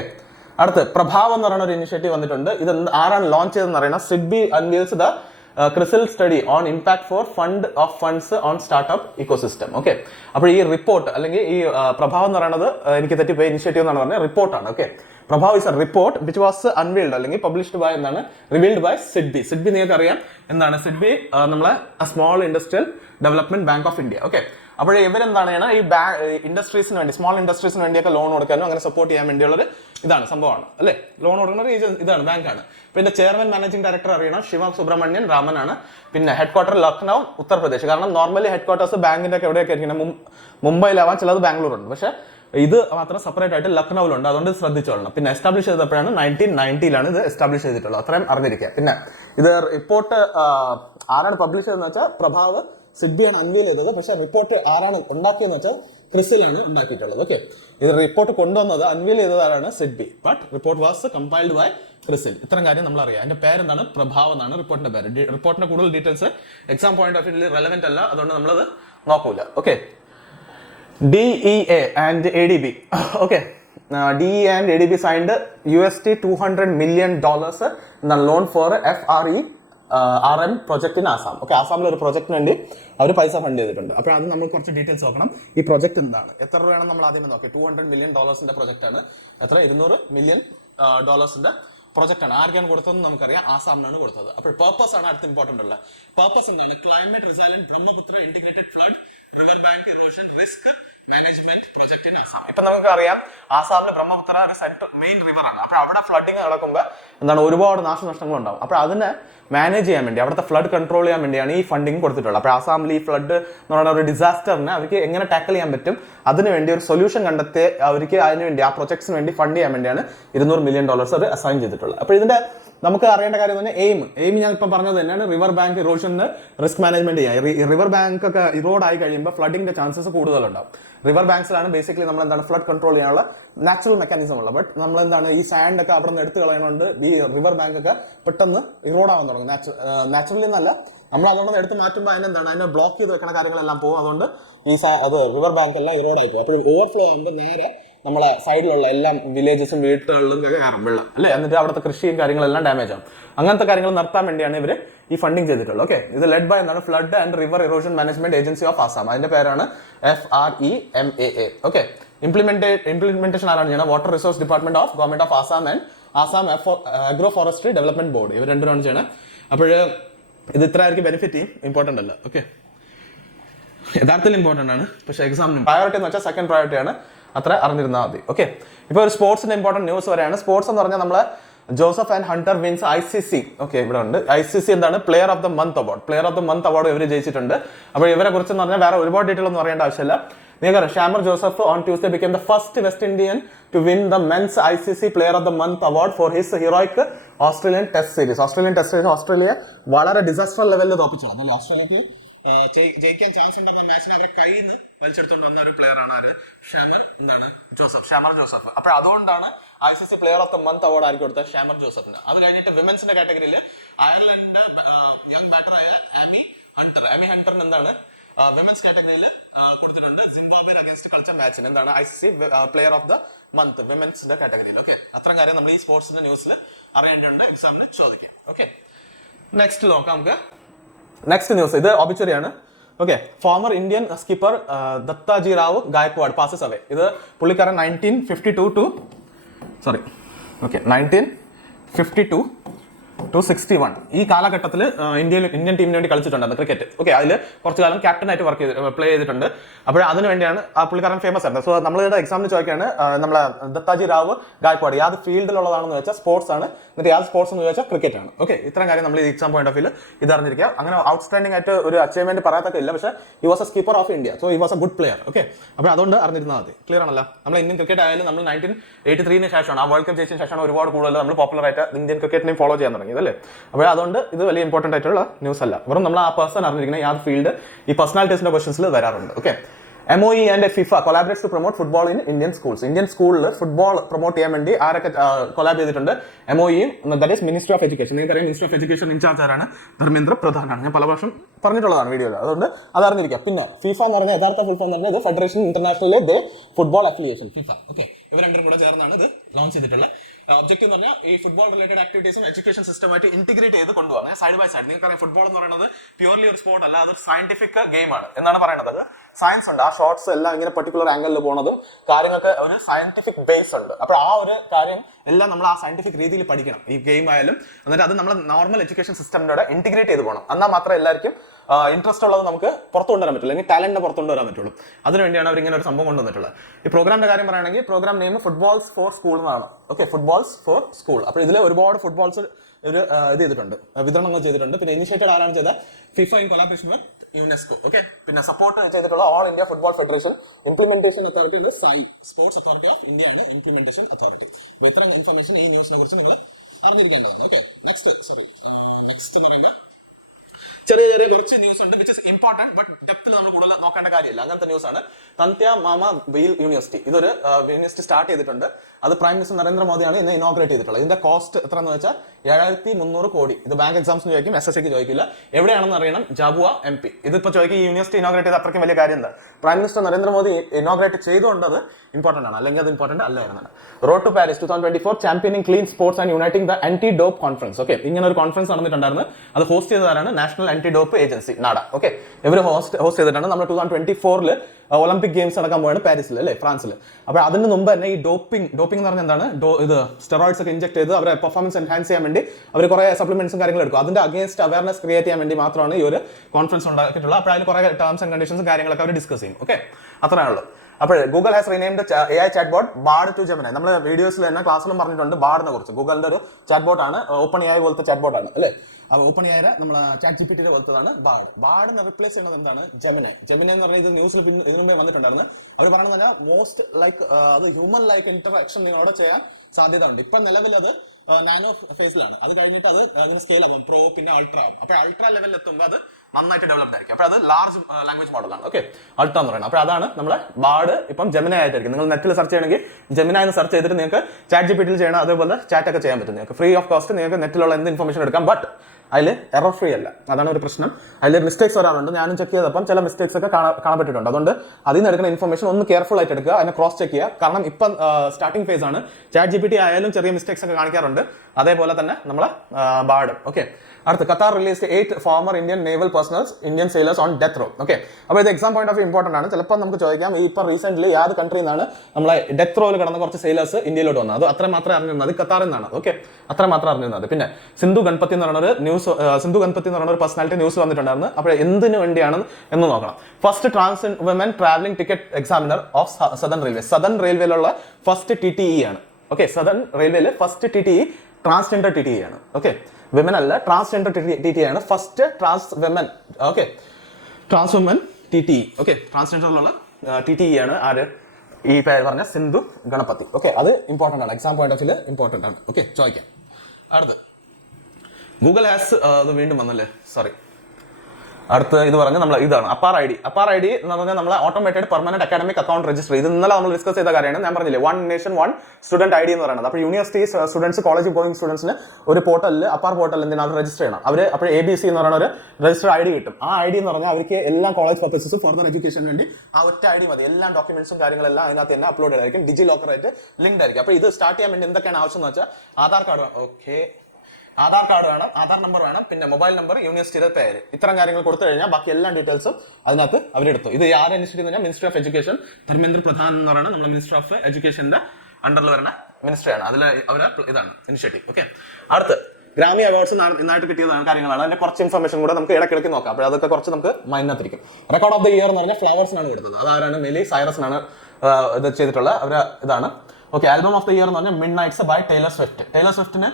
അടുത്ത് പ്രഭാവ് എന്ന് പറയുന്ന ഒരു ഇനിഷ്യേറ്റീവ് വന്നിട്ടുണ്ട്. ഇത് ആരാണ് ലോഞ്ച് ചെയ്തതെന്ന് അറിയണം. SIDBI unveils the CRISIL study on impact for funds on startup ecosystem. Okay, അപ്പോൾ ഈ റിപ്പോർട്ട് അല്ലെങ്കിൽ ഈ പ്രഭാവ് എന്ന് പറയുന്നത് എനിക്ക് തെറ്റിപ്പോയി, ഇനിഷ്യേറ്റീവ് എന്നാണ് പറഞ്ഞത്, റിപ്പോർട്ടാണ്. Okay, Prabhav is a report which was unveiled അല്ലെങ്കിൽ പബ്ലിഷ്ഡ് ബൈ എന്താണ് റിവീൽഡ് ബൈ സിഡ്ബി. സിഡ്ബി നിങ്ങൾക്ക് അറിയാം എന്താണ്? സിഡ്ബി നമ്മളെ small industrial development bank of India. Okay, അപ്പോൾ ഇവരെന്താണ് ചെയ്യണം? ഈ ഇൻഡസ്ട്രീസിന് വേണ്ടി, സ്മോൾ ഇൻഡസ്ട്രീസിന് വേണ്ടിയൊക്കെ ലോൺ കൊടുക്കാനും അങ്ങനെ സപ്പോർട്ട് ചെയ്യാൻ വേണ്ടിയുള്ളൊരു ഇതാണ് സംഭവമാണ് അല്ലേ. ലോൺ കൊടുക്കുന്ന ഒരു ഇതാണ്, ബാങ്കാണ്. പിന്നെ ചെയർമാൻ മാനേജിംഗ് ഡയറക്ടർ അറിയണം, ശിവ സുബ്രഹ്മണ്യൻ രാമൻ ആണ്. പിന്നെ ഹെഡ് ക്വാർട്ടർ ലക്നൗ, ഉത്തർപ്രദേശ്. കാരണം നോർമലി ഹെഡ് ക്വാർട്ടേഴ്സ് ബാങ്കിന്റെ ഒക്കെ എവിടെയൊക്കെ ആയിരിക്കും? മുംബൈയിലാവാൻ, ചിലത് ബാംഗ്ലൂരുണ്ട്. പക്ഷേ ഇത് മാത്രം സെപ്പറേറ്റ് ആയിട്ട് ലക്നൌവിലുണ്ട്. അതുകൊണ്ട് ശ്രദ്ധിച്ചോളണം. പിന്നെ എസ്റ്റാബ്ലിഷ് ചെയ്തപ്പോഴാണ് 1990 ഇത് എസ്റ്റാബ്ലിഷ് ചെയ്തിട്ടുള്ളത്. അത്രയും അറിഞ്ഞിരിക്കുക. പിന്നെ ഇത് റിപ്പോർട്ട് ആരാണ് പബ്ലിഷ് ചെയ്തതെന്ന് വെച്ചാൽ പ്രഭാവ് സിഡ്ബിയാണ് അൺവീൽ ചെയ്തത്. പക്ഷെ റിപ്പോർട്ട് ആരാണ് ഉണ്ടാക്കിയെന്ന് വെച്ചാൽ ക്രിസിലാണ് ഉണ്ടാക്കിയിട്ടുള്ളത്. ഓക്കെ, ഇത് റിപ്പോർട്ട് കൊണ്ടുവന്നത് അൺവീൽ ചെയ്തത് ആരാണ്? SIDBI. But report was compiled by CRISIL. ഇത്തരം കാര്യം നമ്മൾ അറിയാം. അതിന്റെ പേരെന്താണ്? പ്രഭാവ് എന്നാണ് റിപ്പോർട്ടിന്റെ പേര്. റിപ്പോർട്ടിന്റെ കൂടുതൽ details exam point of view relevant അല്ല, അതുകൊണ്ട് നമ്മളത് നോക്കൂല. Okay, DEA and ADB. Okay, DEA and ADB signed $200 million loan for FRE-RM project in Assam. Okay, ആസാമിൽ ഒരു പ്രൊജക്ടിന് വേണ്ടി അവർ പൈസ ഫണ്ട് ചെയ്തിട്ടുണ്ട്. അപ്പോൾ അത് നമ്മൾ കുറച്ച് ഡീറ്റെയിൽസ് നോക്കണം. ഈ പ്രൊജക്ട് എന്താണ്, എത്ര രൂപയാണെന്ന് നമ്മൾ ആദ്യമേ നോക്കി. $200 million പ്രൊജക്ട് ആണ്. എത്ര? $200 million പ്രൊജക്ട് ആണ്. ആർക്കാണ് കൊടുത്തതെന്ന് നമുക്കറിയാം, ആസാമിനാണ് കൊടുത്തത്. അപ്പോൾ പേർപ്പസ് ആണ് അടുത്ത ഇമ്പോർട്ടന്റ് ഉള്ളത്. പേർപ്പസ് എന്താണ്? Climate resilient Brahmaputra integrated flood river bank erosion risk management project in Assam. ഇപ്പൊ നമുക്ക് അറിയാം ആസാമിലെ ബ്രഹ്മപുത്ര ഒരു മെയിൻ റിവർ ആണ്. അപ്പൊ അവിടെ ഫ്ലഡിങ് നടക്കുമ്പോൾ എന്താണ് ഒരുപാട് നാശനഷ്ടങ്ങൾ ഉണ്ടാവും. അപ്പൊ അതിനെ മാനേജ് ചെയ്യാൻ വേണ്ടി, അവിടുത്തെ ഫ്ലഡ് കൺട്രോൾ ചെയ്യാൻ വേണ്ടിയാണ് ഈ ഫണ്ടിങ് കൊടുത്തിട്ടുള്ളത്. അപ്പോൾ ആസാമിൽ ഈ ഫ്ലഡ് എന്ന് പറയുന്ന ഒരു ഡിസാസ്റ്ററിനെ അവർക്ക് എങ്ങനെ ടാക്കിൾ ചെയ്യാൻ പറ്റും, അതിനുവേണ്ടി ഒരു സൊല്യൂഷൻ കണ്ടെത്തി അവർക്ക് അതിനുവേണ്ടി ആ പ്രൊജക്ട്സിന് വേണ്ടി ഫണ്ട് ചെയ്യാൻ വേണ്ടിയാണ് $200 million അവർ അസൈൻ ചെയ്തിട്ടുള്ളത്. അപ്പോൾ ഇതിന്റെ നമുക്ക് അറിയേണ്ട കാര്യം എന്ന് പറഞ്ഞാൽ എയിം ഞാൻ ഇപ്പം പറഞ്ഞത് തന്നെയാണ് റിവർ ബാങ്ക് ഇറോഷന് റിസ്ക് മാനേജ്മെന്റ് ചെയ്യുക. റിവർ ബാങ്ക് ഒക്കെ ഇറോഡ് ആയി കഴിയുമ്പോൾ ഫ്ലഡിന്റെ ചാൻസസ് കൂടുതലുണ്ടാവും. റിവർ ബാങ്ക്സിലാണ് ബേസിക്കലി നമ്മൾ എന്താണ് ഫ്ലഡ് കൺട്രോൾ ചെയ്യാനുള്ള നാച്ചുറൽ മെക്കാനിസം ഉള്ളത്. ബട്ട് നമ്മൾ എന്താണ് ഈ സാൻഡ് ഒക്കെ അവിടെ നിന്ന് എടുത്തു കളയണോണ്ട് ഈ റിവർ ബാങ്ക് ഒക്കെ പെട്ടെന്ന് ഇറോഡ് ആവാൻ തുടങ്ങും. നാച്ചുറലി എന്നല്ല, നമ്മൾ അതുകൊണ്ട് എടുത്ത് മാറ്റുമ്പോൾ അതിനെന്താണ് അതിനെ ബ്ലോക്ക് ചെയ്ത് വെക്കുന്ന കാര്യങ്ങളെല്ലാം പോകും. അതുകൊണ്ട് അത് റിവർ ബാങ്ക് എല്ലാം ഇറോഡ് ആയി പോകും. അപ്പോൾ ഓവർഫ്ലോ ആകുമ്പോൾ നേരെ നമ്മളെ സൈഡിലുള്ള എല്ലാ വില്ലേജസും വീട്ടുകളിലും കയറും വെള്ളം അല്ലേ. എന്നിട്ട് അവിടുത്തെ കൃഷിയും കാര്യങ്ങളെല്ലാം ഡാമേജ് ആവും. അങ്ങനത്തെ കാര്യങ്ങൾ നിർത്താൻ വേണ്ടിയാണ് ഇവർ ഈ ഫണ്ടിങ് ചെയ്തിട്ടുള്ളത്. ഓക്കെ, ഇത് ലെഡ് ബൈ എന്താണ് flood and river erosion management agency of Assam. അതിന്റെ പേരാണ് FREMAA. ഓക്കെ, ഇംപ്ലിമെന്റേഷൻ ആരാണ് ചെയ്യണം? Water resource department of government of Assam and Assam agro forestry development board. ഇവർ രണ്ടുമാണ് ചെയ്യണം. അപ്പോൾ ഇത് ഇത്ര ആയിരിക്കും ബെനിഫിറ്റ് ചെയ്യും, ഇമ്പോർട്ടന്റ് അല്ല. ഓക്കെ, യഥാർത്ഥത്തിൽ ഇമ്പോർട്ടന്റ് ആണ്, പക്ഷേ എക്സാമിന് പ്രയോറിറ്റി എന്ന് വെച്ചാൽ സെക്കൻഡ് പ്രയോറിറ്റി ആണ്. അത്ര അറിഞ്ഞിരുന്നാൽ മതി. ഓക്കെ, ഇപ്പോൾ ഒരു സ്പോർട്സിന്റെ ഇമ്പോർട്ടന്റ് ന്യൂസ് വരെയാണ്. സ്പോർട്സ് എന്ന് പറഞ്ഞാൽ നമ്മൾ Joseph and Hunter wins ICC. Okay, ഇവിടെ ഉണ്ട്. ICC എന്താണ്? Player of the month award. Player of the month award ഇവർ ജയിച്ചിട്ടുണ്ട്. അപ്പോൾ ഇവരെ കുറിച്ച് എന്ന് പറഞ്ഞാൽ വേറെ ഒരുപാട് ഡീറ്റെയിൽ ഒന്നും അറിയേണ്ട ആവശ്യമില്ല. നിങ്ങൾക്കറിയാം Shamar Joseph on Tuesday became the first West Indian to win the men's ICC Player of the Month award for his heroic Australian Test Series. Australia വളരെ ഡിസാസ്റ്റർ ലെവലിൽ തോപ്പിച്ചു. അതുകൊണ്ട് ഓസ്ട്രേലിയക്ക് ജയിക്കാൻ ചാൻസ് ഉണ്ടെന്ന മാച്ചിന് അവരെ കയ്യിൽ നിന്ന് വലിച്ചെടുത്തുകൊണ്ട് വന്ന ഒരു പ്ലെയർ ആണ് ആര്? Shamar Joseph. അപ്പോൾ അതുകൊണ്ടാണ് ICC player of the month award ആർക്ക് കൊടുത്തത്? ഷാമർ ജോസഫിന്. അത് കഴിഞ്ഞിട്ട് വിമൻസിന്റെ കാറ്റഗറിയിൽ അയർലൻഡിന്റെ യങ് ബാറ്ററായ ആബി ഹണ്ടറിന് എന്താണ് വിമൻസ് കാറ്റഗറിയിൽ കൊടുത്തിട്ടുണ്ട്. സിംബാബ്വെ അഗേൻസ്റ്റ് കളിച്ച മാച്ചിന് എന്താണ് ICC player of the month വിമൻസിന്റെ കാറ്റഗറിയിൽ. ഓക്കെ, അത്ര കാര്യം നമ്മൾ ഈ സ്പോർട്സിന്റെ ന്യൂസിൽ അറിയേണ്ടതുണ്ട്, എക്സാമിന് ചോദിക്കും. ഓക്കെ, നെക്സ്റ്റ് നോക്കാം നമുക്ക്. നെക്സ്റ്റ് ന്യൂസ് ഇത് ഒബിച്വറി ആണ്. Okay, former Indian skipper Dattaji Rao Gaekwad passes away. ഇത് പുള്ളിക്കാരൻ 1952 to ഓക്കെ 1952-61 ഈ കാലഘട്ടത്തിൽ ഇന്ത്യൻ ടീമിന് വേണ്ടി കളിച്ചിട്ടുണ്ടായിരുന്നു ക്രിക്കറ്റ്. ഓക്കെ, അതിൽ കുറച്ച് കാലം ക്യാപ്റ്റനായിട്ട് പ്ലേ ചെയ്തിട്ടുണ്ട്. അപ്പോൾ അതിന് വേണ്ടിയാണ് ആ പുള്ളിക്കാരൻ ഫേമസ് ആയിരുന്നത്. സോ നമ്മളുടെ എക്സാമിന് ചോദിക്കുകയാണ് നമ്മളെ ദത്താജി റാവു ഗായ്ക്വാഡ് യാത് ഫീൽഡിലുള്ളതാണെന്ന് വെച്ചാൽ സ്പോർട്സ് ആണ്, എന്നിട്ട് യാത് സ്പോർട്സ് എന്ന് ചോദിച്ചാൽ ക്രിക്കറ്റ് ആണ്. ഓക്കെ, ഇത്തരം കാര്യം നമ്മൾ ഈ എക്സാം പോയിന്റ് ഓഫ് വ്യൂ ഇത് അറിഞ്ഞിരിക്കുക. അങ്ങനെ ഔട്ട്സ്റ്റാൻഡിംഗ് ആയിട്ട് ഒരു അച്ചീവ്മെന്റ് പറയാത്തൊക്കെ ഇല്ല, പക്ഷേ he was A skipper of India, so he was A good player. Okay, അപ്പോൾ അതുകൊണ്ട് അറിഞ്ഞിരുന്നാൽ മതി. ക്ലിയർ ആണല്ലോ? നമ്മൾ ഇന്ത്യൻ ക്രിക്കറ്റ് ആയാലും നമ്മൾ 1983 ശേഷമാണ്, ആ വേൾഡ് കപ്പ് ജയിച്ചതിന് ശേഷമാണ് ഒരുപാട് കൂടുതൽ നമ്മൾ പോപ്പുലർ ആയിട്ട് ഇന്ത്യൻ ക്രിക്കറ്റിനെയും ഫോളോ ചെയ്യാൻ തുടങ്ങിയത് അല്ലേ? അപ്പോൾ അതുകൊണ്ട് ഇത് വലിയ ഇമ്പോർട്ടന്റ് ആയിട്ടുള്ള ന്യൂസ് അല്ല, വെറും നമ്മൾ ആ പേഴ്സൺ അറിഞ്ഞിരിക്കുന്ന യാത് ഫീൽഡ് ഈ പേഴ്സണാലിറ്റീസിന്റെ ക്വസ്റ്റൻസിൽ വരാറുണ്ട്. Okay, MOE and FIFA collaborates to promote football in Indian schools. Indian സ്കൂളിൽ ഫുട്ബോൾ പ്രൊമോട്ട് ചെയ്യാൻ വേണ്ടി ആരൊക്കെ കൊളാബ് ചെയ്തിട്ടുണ്ട്? MOEയും that is minister of education. നിങ്ങൾക്കറിയാം മിനിസ്റ്റർ ഓഫ് എഡ്യൂക്കേഷൻ ഇൻചാർജ് ആരാണ്? ധർമ്മേന്ദ്ര പ്രധാനാണ്. ഞാൻ പല പ്രാവശ്യം പറഞ്ഞിട്ടുള്ളതാണ് വീഡിയോയിൽ, അതുകൊണ്ട് അത് അറിഞ്ഞിരിക്കുക. പിന്നെ FIFA എന്ന് പറഞ്ഞ യഥാർത്ഥ ഫുൾ ഫോം എന്ന് പറഞ്ഞാൽ ഇത് ഫെഡറേഷൻ ഇന്റർനാഷണൽ ദേ ഫുട്ബോൾ അഫിലിയേഷൻ FIFA. ഓക്കെ, ഇവർ രണ്ടും കൂടെ ചേർന്നാണ് ഇത് ലോഞ്ച് ചെയ്തിട്ടുള്ളത്. ഒബ്ജക്റ്റീവ് എന്ന് പറഞ്ഞാൽ ഈ ഫുട്ബോൾ റിലേറ്റഡ് ആക്ടിവിറ്റീസും എഡ്യൂക്കേഷൻ സിസ്റ്റമായിട്ട് ഇന്റഗ്രേറ്റ് ചെയ്ത് കൊണ്ടുപോകാം സൈഡ് ബൈ സൈഡ്. നിങ്ങൾക്കറിയാം ഫുട്ബോൾ എന്ന് പറയുന്നത് പ്യൂർലി ഒരു സ്പോർട്ട് അല്ല, അതൊരു സയന്റിഫിക് ഗെയിമാണ് എന്നാണ് പറയുന്നത്. അത് സയൻസ് ഉണ്ട്, ആ ഷോട്ട്സ് എല്ലാം ഇങ്ങനെ പെർട്ടിക്കുലർ ആംഗിളിൽ പോകുന്നതും കാര്യങ്ങൾക്ക് ഒരു സയന്റിഫിക് ബേസ് ഉണ്ട്. അപ്പോൾ ആ ഒരു കാര്യം എല്ലാം നമ്മൾ ആ സയന്റിഫിക് രീതിയിൽ പഠിക്കണം ഈ ഗെയിം ആയാലും. എന്നിട്ട് അത് നമ്മൾ നോർമൽ എഡ്യൂക്കേഷൻ സിസ്റ്റമിലൂടെ ഇന്റഗ്രേറ്റ് ചെയ്ത് പോകണം. എന്നാൽ മാത്രമേ എല്ലാവർക്കും ഇൻട്രസ്റ്റ് ഉള്ളത് നമുക്ക് പുറത്തു കൊണ്ടുവരാൻ പറ്റുള്ളൂ, അല്ലെങ്കിൽ ടാലന്റിനെ പുറത്തു കൊണ്ടുവരാൻ പറ്റുള്ളൂ. അതിനുവേണ്ടിയാണ് അവർ ഇങ്ങനെ ഒരു സംഭവം കൊണ്ടുവന്നിട്ടുള്ളത്. ഈ പ്രോഗ്രാമിന്റെ കാര്യം പറയുകയാണെങ്കിൽ programme name footballs for school എന്നാണ്. Okay, footballs for school. അപ്പോൾ ഇതിൽ ഒരുപാട് ഫുട്ബോൾസ് ഒരു ഇത് ചെയ്തിട്ടുണ്ട്, വിതരണങ്ങൾ ചെയ്തിട്ടുണ്ട്. പിന്നെ ഇനിഷ്യേറ്റഡ് ആരാണ് ചെയ്തത്? FIFA in collaboration with UNESCO. Okay, പിന്നെ സപ്പോർട്ട് ചെയ്തിട്ടുള്ള all India football federation implementation authority ഉണ്ട്. SAI sports authority of India ആണ് ഇംപ്ലിമെന്റേഷൻ അതോറിറ്റി. ഇത്തരം ഇൻഫർമേഷൻ ഈ ന്യൂസിനെ കുറിച്ച് നിങ്ങൾ അറിഞ്ഞിരിക്കേണ്ടതാണ്. ഓക്കെ, നെക്സ്റ്റ് എന്ന് പറയുന്നത് ചെറിയ കുറച്ച് ന്യൂസ് ഉണ്ട് വിച്ച് ഇസ് ഇമ്പോർട്ടന്റ്, ബട്ട് ഡെപ്തിൽ നമ്മൾ കൂടുതൽ നോക്കേണ്ട കാര്യമില്ല. അങ്ങനത്തെ ന്യൂസ് ആണ്. തന്ത്യ മാമ ബെയിൽ യൂണിവേഴ്സിറ്റി, ഇതൊരു യൂണിവേഴ്സിറ്റി സ്റ്റാർട്ട് ചെയ്തിട്ടുണ്ട്. അത് പ്രൈം മിനിസ്റ്റർ നരേന്ദ്രമോദിയാണ് ഇന്ന് ഇനോഗ്രേറ്റ് ചെയ്തിട്ടുള്ളത്. ഇതിന്റെ കോസ്റ്റ് എത്ര എന്ന് വെച്ചാൽ 7300 കോടി. ഇത് ബാങ്ക് എക്സാംസിന് ചോദിക്കും, SSCക്ക് ചോദിക്കില്ല. എവിടെയാണെന്ന് അറിയണം? ജാബുവ MP. ഇതിപ്പോൾ ചോദിക്കും ഈ യൂണിവേഴ്സിറ്റി ഇനോഗ്രേറ്റ് ചെയ്ത് അത്രയ്ക്കും വലിയ കാര്യം എന്താ? പ്രൈം മിനിസ്റ്റർ നരേന്ദ്രമോദി ഇനോഗ്രേറ്റ് ചെയ്തുകൊണ്ട് അത് ഇമ്പോർട്ടന്റ് ആണ്, അല്ലെങ്കിൽ അത് ഇമ്പോർട്ടന്റ് അല്ലായിരുന്നാണ്. Road to Paris 2024 championing clean sports and uniting the anti dope conference. Okay, ഇങ്ങനെ ഒരു കോൺഫറൻസ് നടന്നിട്ടുണ്ടായിരുന്നു. അത് ഹോസ്റ്റ് ചെയ്തതാണ് national anti dope agency NADA. Okay, ഇവർ ഹോസ്റ്റ് ചെയ്തിട്ടാണ്. നമ്മൾ 2024 ഒളിമ്പിക് ഗെയിംസ് നടക്കാൻ പോവാണ് പാരീസിൽ അല്ലേ, ഫ്രാൻസിൽ. അപ്പോൾ അതിന് മുമ്പ് തന്നെ ഈ ഡോപ്പിംഗ് എന്ന് പറഞ്ഞാൽ എന്താണ്? ഇത് സ്റ്റെറോയിഡ്സ് ഒക്കെ ഇഞ്ചെക്ട് ചെയ്ത് അവരെ പെർഫോമൻസ് എൻഹാൻസ് ചെയ്യാൻ വേണ്ടി അവർ കുറേ സപ്ലിമെന്റ്സും കാര്യങ്ങളും എടുക്കും. അതിന്റെ അഗേൻസ്റ്റ് അവയർനെസ് ക്രിയേറ്റ് ചെയ്യാൻ വേണ്ടി മാത്രമാണ് ഈ ഒരു കോൺഫറൻസ് ഉണ്ടാക്കിയിട്ടുള്ളത്. അപ്പോൾ അതിന് കുറേ ടേംസ് ആൻഡ് കണ്ടീഷൻസും കാര്യങ്ങളൊക്കെ അവർ ഡിസ്കസ് ചെയ്യും. ഓക്കെ, അത്രയാണുള്ളൂ. അപ്പോൾ Google has renamed AI chat bot Bard to Gemini. നമ്മൾ വീഡിയോസിൽ തന്നെ ക്ലാസ്സിലും പറഞ്ഞിട്ടുണ്ട് ബാർഡിനെ കുറിച്ച്. ഗൂഗിളിന്റെ ഒരു ചാറ്റ് ബോട്ട് ആണ്, ഓപ്പൺ AI പോലത്തെ ചാറ്റ് ബോട്ട് ആണ് അല്ലേ. അപ്പോൾ ഓപ്പൺ AI നമ്മൾ ചാറ്റ് GPT പോലത്തതാണ് ബാർഡ്. ബാർഡിനെ റിപ്ലേസ് ചെയ്യുന്നത് എന്താണ്? ജെമിനി എന്ന് പറഞ്ഞാൽ ഇത് ന്യൂസിൽ ഇതിനു മുമ്പേ വന്നിട്ടുണ്ടായിരുന്നു. അവർ പറയുന്നത് മോസ്റ്റ് ലൈക്ക് അത് ഹ്യൂമൻ ലൈക്ക് ഇന്ററാക്ഷൻ നിങ്ങളോട് ചെയ്യാൻ സാധ്യത ഉണ്ട്. ഇപ്പം നിലവിൽ അത് നാനോ ഫേസിലാണ്. അത് കഴിഞ്ഞിട്ട് അത് അതിന് സ്കെയിൽ ആവും, പ്രോ പിന്നെ അൾട്രാ ആവും. അപ്പോൾ അൾട്രാ ലെവലിൽ എത്തുമ്പോൾ അത് നന്നായിട്ട് ഡെവലപ്ഡ് ആയിരിക്കും. അപ്പോൾ അത് ലാർജ് ലാംഗ്വേജ് മോഡലാണ്. ഓക്കെ, അൾട്രാ എന്ന് പറയുന്നത്. അപ്പോൾ അതാണ് നമ്മളെ ബാർഡ് ഇപ്പം ജെമിനി ആയിട്ടായിരിക്കും. നിങ്ങൾ നെറ്റിൽ സെർച്ച് ചെയ്യണമെങ്കിൽ ജെമിനി എന്ന് സെർച്ച് ചെയ്തിട്ട് നിങ്ങൾക്ക് ചാറ്റ് GPT ചെയ്യണം, അതേപോലെ ചാറ്റ് ഒക്കെ ചെയ്യാൻ പറ്റും. നിങ്ങൾക്ക് ഫ്രീ ഓഫ് കോസ്റ്റ് നിങ്ങൾക്ക് നെറ്റിലുള്ള എന്ത് ഇൻഫർമേഷൻ എടുക്കാം. ബട്ട് അതിൽ എറർ ഫ്രീ അല്ല, അതാണ് ഒരു പ്രശ്നം. അതിൽ മിസ്റ്റേക്സ് വരാറുണ്ട്. ഞാനും ചെക്ക് ചെയ്തപ്പം ചില മിസ്റ്റേക്സ് ഒക്കെ കാണപ്പെട്ടിട്ടുണ്ട്. അതുകൊണ്ട് അതിൽ നിന്ന് എടുക്കുന്ന ഇൻഫർമേഷൻ ഒന്ന് കെയർഫുൾ ആയിട്ട് എടുക്കുക, അതിനെ ക്രോസ് ചെക്ക് ചെയ്യുക. കാരണം ഇപ്പം സ്റ്റാർട്ടിംഗ് ഫേസ് ആണ്. ചാറ്റ് GPT ആയാലും ചെറിയ മിസ്റ്റേക്സ് ഒക്കെ കാണിക്കാറുണ്ട്, അതേപോലെ തന്നെ നമ്മളെ ബാർഡ്. ഓക്കെ, അടുത്ത് Qatar released 8 former Indian naval personnels Indian sailors on death row. Okay, അപ്പോൾ ഇത് exam point of view important ആണ്. ചിലപ്പോൾ നമുക്ക് ചോദിക്കാം ഇപ്പോൾ റീസെന്റ് ഏത് കൺട്രിയിൽ നിന്നാണ് നമ്മളെ ഡെത്ത് റോയിൽ കിടന്ന കുറച്ച് സെയിലേഴ്സ് ഇന്ത്യയിലോട്ട് വന്നത്? അത് അത്ര മാത്രമേ അറിഞ്ഞിരുന്നത്, ഖത്താറിൽ നിന്നാണ്. ഓക്കെ, അത്ര മാത്രം അറിഞ്ഞിരുന്നത്. പിന്നെ സിന്ധു ഗണപതി എന്ന് പറയുന്ന ഒരു പേഴ്സണാലിറ്റി ന്യൂസ് വന്നിട്ടുണ്ടായിരുന്നു. അപ്പോൾ എന്തിനു വേണ്ടിയാണ് എന്ന് നോക്കണം. First trans women travelling ticket examiner of southern railway. Southern റെയിൽവേയിലുള്ള ഫസ്റ്റ് TTE ആണ്. ഓക്കെ, സദൺ റെയിൽവേയിൽ ഫസ്റ്റ് TTE ട്രാൻസ്ജെൻഡർ TTE ആണ്. ഓക്കെ, വിമൻ അല്ല, ട്രാൻസ്ജെൻഡർ TTE ആണ്. First trans women. Okay, trans women TTE. Okay, ട്രാൻസ്ജെൻഡറിലുള്ള TTE ആണ് ആര്? ഈ പേര് പറഞ്ഞ സിന്ധു ഗണപതി. ഓക്കെ, അത് ഇമ്പോർട്ടൻ്റ് ആണ്, exam point of view important ആണ്. ഓക്കെ, ചോദിക്കാം. അടുത്ത് ഗൂഗിൾ ഹാസ് അത് വീണ്ടും വന്നല്ലേ, സോറി. അടുത്ത് ഇത് പറഞ്ഞാൽ നമ്മൾ ഇതാണ് അപ്പാർ ഐ ഡി എന്ന് പറഞ്ഞാൽ നമ്മളെ automated permanent academic account register. ഇത് ഇന്നലെ നമ്മൾ ഡിസ്കസ് ചെയ്ത കാര്യമാണ്. ഞാൻ പറഞ്ഞില്ലേ 1 നേഷൻ 1 സ്റ്റുഡന്റ് ID എന്ന് പറയുന്നത്. അപ്പോൾ യൂണിവേഴ്സിറ്റി സ്റ്റുഡൻസ്, കോളേജ് ഗോയിങ് സ്റ്റുഡൻസിന് ഒരു പോർട്ടലിൽ അപ്പാർ പോർട്ടൽ എന്തിനാണ് രജിസ്റ്റർ ചെയ്യണം. അവർ അപ്പോൾ ABC എന്ന് പറയുന്ന ഒരു രജിസ്റ്റർ ID കിട്ടും. ആ ID എന്ന് പറഞ്ഞാൽ അവർക്ക് എല്ലാ കോളേജ് പർപ്പസസും ഫർദർ എഡ്യൂക്കേഷന് വേണ്ടി ആ ഒറ്റ ID മതി. എല്ലാ ഡോക്യുമെന്റ്സും കാര്യങ്ങളെല്ലാം അതിനകത്ത് തന്നെ അപ്ലോഡ് ചെയ്തായിരിക്കും, ഡിജി ലോക്കറായിട്ട് ലിങ്ക്ഡ് ആയിരിക്കും. അപ്പോൾ ഇത് സ്റ്റാർട്ട് ചെയ്യാൻ വേണ്ടി എന്തൊക്കെയാണ് ആവശ്യം എന്ന് വെച്ചാൽ Aadhaar card. Okay, Aadhaar card വേണം, ആധാർ നമ്പർ വേണം, പിന്നെ മൊബൈൽ നമ്പർ, യൂണിവേഴ്സിറ്റിയുടെ പേര്. ഇത്തരം കാര്യങ്ങൾ കൊടുത്തു കഴിഞ്ഞാൽ ബാക്കി എല്ലാ ഡീറ്റെയിൽസും അതിനകത്ത് അവരെടുത്തു. ഇത് ആരെ institute minister of education Dharmendra Pradhan എന്ന് പറയുന്നത് നമ്മുടെ മിനിസ്റ്റർ ഓഫ് എഡ്യൂക്കേഷന്റെ അണ്ടറിൽ വരുന്ന മിനിസ്ട്രിയാണ്, അതിൽ അവരെ ഇതാണ് ഇനിഷ്യേറ്റീവ്. ഓക്കെ, അടുത്ത് ഗ്രാമി അവാർഡ്സ് നന്നായിട്ട് കിട്ടിയതാണ് കാര്യങ്ങളാണ്. അതിന്റെ കുറച്ച് ഇൻഫർമേഷൻ കൂടെ നമുക്ക് ഇടയ്ക്കിടയ്ക്ക് നോക്കാം. അപ്പോൾ അതൊക്കെ കുറച്ച് നമുക്ക് മൈനത്തിരിക്കും. റെക്കോർഡ് ഓഫ് ദ ഇയർ എന്ന് പറഞ്ഞാൽ ഫ്ലവേഴ്സിനാണ് കൊടുത്തത്. അതാരാണ്? മിലി സൈറസിനാണ് ഇത് ചെയ്തിട്ടുള്ള അവര് ഇതാണ്. Okay, album of the year എന്ന് പറഞ്ഞാൽ midnights by Taylor Swift. Taylor സ്വിഫ്റ്റിന്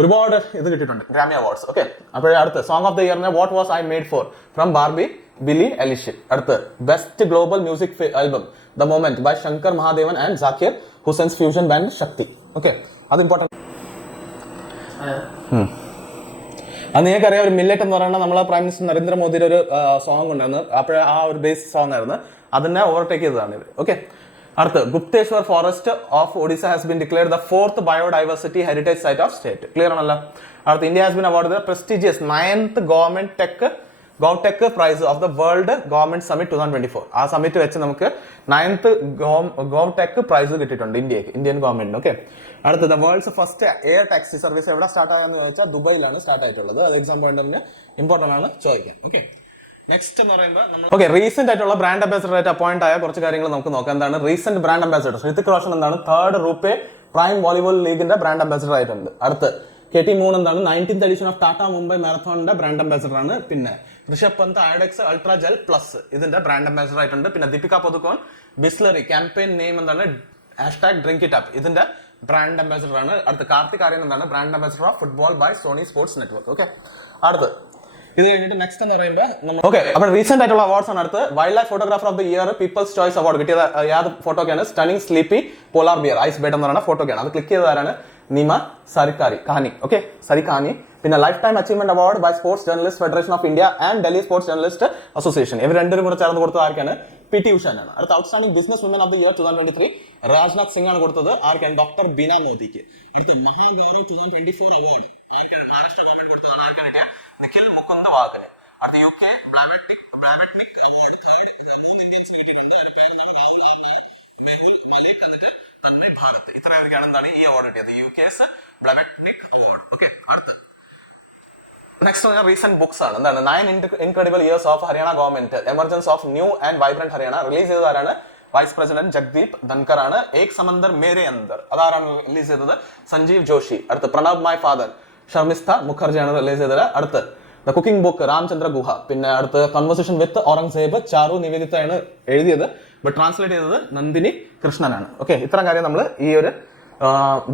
ഒരുപാട് ഇത് കിട്ടിയിട്ടുണ്ട്, ഗ്രാമി അവാർഡ്സ്. ഓക്കെ, അപ്പോൾ അടുത്ത് സോങ് ഓഫ് ദ ഇയറിന് what was I made for from Barbie Billie Eilish. അടുത്ത് best global music album the moment by Shankar Mahadevan and Zakir Hussain's fusion band Shakti. Okay, അത് important. അത് നിങ്ങൾക്കറിയാം, ഒരു മില്ലറ്റ് എന്ന് പറയുന്നത് നമ്മളെ പ്രൈം മിനിസ്റ്റർ നരേന്ദ്രമോദിയുടെ ഒരു സോങ് ഉണ്ടായിരുന്നു. അപ്പോൾ ആ ഒരു ബേസ് സോങ് ആയിരുന്നു, അതിനെ ഓവർടേക്ക് ചെയ്തതാണ് ഇവർ. ഓക്കെ, അടുത്ത് Gupteswar forest of Odisha has been declared the 4th biodiversity heritage site of state. Clear ആണല്ലോ. അടുത്ത് India has been award the prestigious 9th GovTech prize of the world government summit 2024. ആ summit വെച്ച് നമുക്ക് 9th ഗോവ്ടെക് പ്രൈസ് കിട്ടിയിട്ടുണ്ട് Indian ഗവൺമെന്റിന്. Okay, അടുത്ത് the world's first air taxi service എവിടെ start ആയെന്ന് ചോദിച്ചാൽ ദുബൈയിലാണ് സ്റ്റാർട്ട് ആയിട്ടുള്ളത്. അത് എക്സാം പോയിന്റ് ഇമ്പോർട്ടന്റ് ആണ് ചോദിക്കാൻ. ഓക്കെ, നെക്സ്റ്റ് എന്ന് പറയുമ്പോൾ ഓക്കെ, റീസെന്റ് ആയിട്ടുള്ള ബ്രാൻഡ് അംബാസിഡർ ആയിട്ട് അപ്പോയിന്റ് ആയ കുറച്ച് കാര്യങ്ങൾ നമുക്ക് നോക്കാം. എന്താണ് recent brand ambassador? Hrithik Roshan എന്താണ് 3rd റൂപേ പ്രൈം വോളിബോൾ ലീഗിന്റെ ബ്രാൻഡ് അംബാസിഡർ ആയിട്ടുണ്ട്. അടുത്ത് KT മൂൺ എന്താണ് 19th edition of Tata Mumbai മാരത്തോണിന്റെ ബ്രാൻഡ് അംബാസിഡർ ആണ്. പിന്നെ ഋഷഭ് പന്ത് ഐഡെക്സ് അൾട്രാ ജെൽ പ്ലസ് ഇതിന്റെ ബ്രാൻഡ് അംബാസിഡർ ആയിട്ടുണ്ട്. പിന്നെ ദീപിക പദുക്കോൺ ബിസ്ലറി ക്യാമ്പയിൻ നെയിം എന്താണ് #DrinkItUp ഇതിന്റെ ബ്രാൻഡ് അംബാസിഡർ ആണ്. അടുത്ത് കാർത്തിക് ആര്യൻ എന്താണ് brand ambassador of football by Sony sports network. Okay, അടുത്ത് ഇത് കഴിഞ്ഞിട്ട് നെക്സ്റ്റ് എന്ന് പറയുമ്പോൾ ഓക്കെ, അപ്പോൾ റീസെന്റ് ആയിട്ടുള്ള അവാർഡ്സ് ആണ്. അടുത്ത് wildlife photographer of the year people's choice award കിട്ടിയത് യാത് ഫോട്ടോക്കാണ്? Stunning sleepy polar bear ice bed എന്ന് പറയുന്ന ഫോട്ടോക്കാണ്. അത് ക്ലിക്ക് ചെയ്തതാരാണ്? നിമ സരിക്കാനി. Okay, Sarikhani. പിന്നെ lifetime achievement award by sports journalist federation of India and Delhi sports journalist association. ഇവർ രണ്ടുപേരും കൂടെ ചേർന്ന് കൊടുത്തത് ആർക്കാണ്? PT ഉഷാനാണ്. അടുത്ത outstanding business woman of the year 2023 Rajnath Singh ആണ് കൊടുത്തത്. ആർക്കാണ്? ഡോക്ടർ ബീന മോദിക്ക്. അടുത്ത മഹാഗൗരവ് 2024 അവാർഡ് ആർക്കാണ്? മഹാരാഷ്ട്ര ഗവൺമെന്റ് കൊടുത്തതാണ്. ആർക്കാണ് കിട്ടിയ? നിഖിൽ മുകുന്ദ് വാഗന്. അടുത്ത UK ബ്ലാവറ്റ്നിക് അവാർഡ് 3rd 3 ഇന്ത്യൻസ് കിട്ടിയിട്ടുണ്ട്. അവരുടെ പേര് രാഹുൽ ആർ മെഹുൽ മലിക് എന്നിട്ട് തന്നെ ഭാരത്. ഇത്രയൊക്കെയാണ് എന്താണ് ഈ അവാർഡ് കിട്ടിയത്, UK's ബ്ലാവറ്റ്നിക് അവാർഡ്. ഓക്കെ, അടുത്ത് നെക്സ്റ്റ് റീസെന്റ് ബുക്സ് ആണ്. എന്താണ് 9 incredible years of Haryana government emergence of new and vibrant Haryana. Release ചെയ്തതാരാണ്? വൈസ് പ്രസിഡന്റ് ജഗ്ദീപ് ധൻകർ ആണ്. ഏക് സമന്ദർ മേരെ അന്തർ അതാരാണ് റിലീസ് ചെയ്തത്? സഞ്ജീവ് ജോഷി. അടുത്ത് പ്രണബ് മൈ ഫാദർ ഷർമിസ്ത മുഖർജിയാണ് റിലീസ് ചെയ്തത്. അടുത്ത് ദ കുക്കിംഗ് ബുക്ക് രാംചന്ദ്ര ഗുഹ. പിന്നെ അടുത്ത് കൺവെർസേഷൻ വിത്ത് ഔറംഗസേബ് ചാരു നിവേദിതയാണ് എഴുതിയത്, ബട്ട് ട്രാൻസ്ലേറ്റ് ചെയ്തത് നന്ദിനി കൃഷ്ണനാണ്. ഓക്കെ, ഇത്തരം കാര്യം നമ്മൾ ഈ ഒരു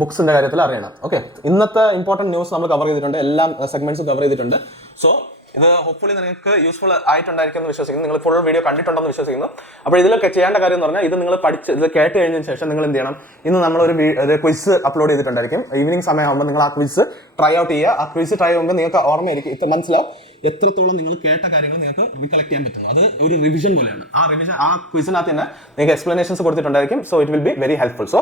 ബുക്സിന്റെ കാര്യത്തിൽ അറിയണം. ഓക്കെ, ഇന്നത്തെ ഇമ്പോർട്ടന്റ് ന്യൂസ് നമ്മൾ കവർ ചെയ്തിട്ടുണ്ട്, എല്ലാ സെഗ്മെന്റ്സും കവർ ചെയ്തിട്ടുണ്ട്. സോ ഇത് ഹോപ്പ്ഫുള്ളി നിങ്ങൾക്ക് യൂസ്ഫുൾ ആയിട്ടുണ്ടായിരിക്കും എന്ന് വിശ്വസിക്കുന്നു. നിങ്ങൾ ഫുൾ വീഡിയോ കണ്ടിട്ടുണ്ടെന്ന് വിശ്വസിക്കുന്നു. അപ്പോൾ ഇതിലൊക്കെ ചെയ്യേണ്ട കാര്യം എന്ന് പറഞ്ഞാൽ ഇത് നിങ്ങൾ പഠിച്ച് ഇത് കേട്ട് കഴിഞ്ഞതിന് ശേഷം നിങ്ങൾ എന്ത് ചെയ്യണം? ഇന്ന് നമ്മളൊരു ക്വിസ് അപ്ലോഡ് ചെയ്തിട്ടുണ്ടായിരിക്കും. ഈവനിങ് സമയമാകുമ്പോൾ നിങ്ങൾ ആ ക്വിസ് ട്രൈ ഔട്ട് ചെയ്യുക. ആ ക്വിസ് ട്രൈ ചെയ്യുമ്പോൾ നിങ്ങൾക്ക് ഓർമ്മയായിരിക്കും, ഇത് മനസ്സിലാവും എത്രത്തോളം നിങ്ങൾ കേട്ട കാര്യങ്ങൾ നിങ്ങൾക്ക് റീകളക്ട് ചെയ്യാൻ പറ്റും. അത് ഒരു റിവിഷൻ പോലെയാണ്. ആ ക്വിസിനകത്ത് തന്നെ നിങ്ങൾക്ക് എക്സ്പ്ലനേഷൻസ് കൊടുത്തിട്ടുണ്ടായിരിക്കും. So it will be very helpful. So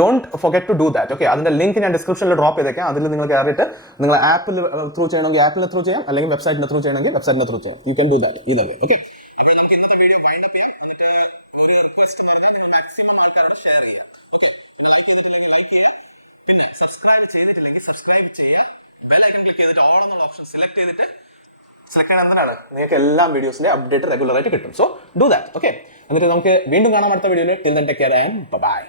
don't forget to do that. Okay, അതിന്റെ ലിങ്ക് ഞാൻ ഡിസ്ക്രിപ്ഷനിൽ ഡ്രോപ്പ് ചെയ്തേക്കാം. അതിൽ നിങ്ങൾ കയറിയിട്ട് നിങ്ങൾ ആപ്പിൽ ത്രൂ ചെയ്യണമെങ്കിൽ ആപ്പിൽ ത്രൂ ചെയ്യാം, അല്ലെങ്കിൽ വെബ്സൈറ്റിന് ത്രൂ ചെയ്യണമെങ്കിൽ വെബ്സൈറ്റിന് ത്രൂ ചെയ്യാം. You can do that either way. Okay, ഇന്നത്തെ വീഡിയോ വൈൻഡ് അപ്പ് ചെയ്യാം. എന്നിട്ട് ഒരു റിക്വസ്റ്റ് മാക്സിമം ആൾക്കാരോട് ഷെയർ ചെയ്യാം. ഓക്കെ, ലൈക്ക് ചെയ്യുക. പിന്നെ സബ്സ്ക്രൈബ് ചെയ്തിട്ടില്ലെങ്കിൽ സബ്സ്ക്രൈബ് ചെയ്യുക. ബെൽ ഐക്കൺ ക്ലിക്ക് ചെയ്തിട്ട് ഓൾ എന്നുള്ള ഓപ്ഷൻ സെലക്ട് ചെയ്തിട്ട് സെലക്ട് ചെയ്യാൻ എന്തിനാണ്? നിങ്ങൾക്ക് എല്ലാ വീഡിയോസിന്റെ അപ്ഡേറ്റ് റെഗുലർ ആയിട്ട് കിട്ടും. So do that. ഓക്കെ, എന്നിട്ട് നമുക്ക് വീണ്ടും കാണാം അടുത്ത വീഡിയോയിൽ. Till then take care and by.